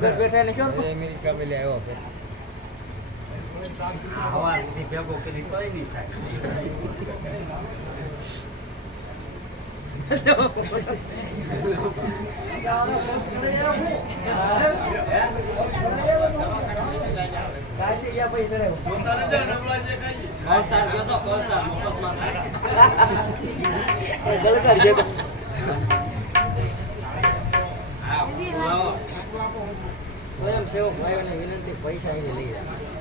મગજ બેઠા ને શું અમેરિકા મેલે આવ્યો કે હવા ની ભેગો કરી કોઈ નહીં થાય સ્વયંસેવક ભાઈઓને વિનંતી પૈસા એને લઈ જાય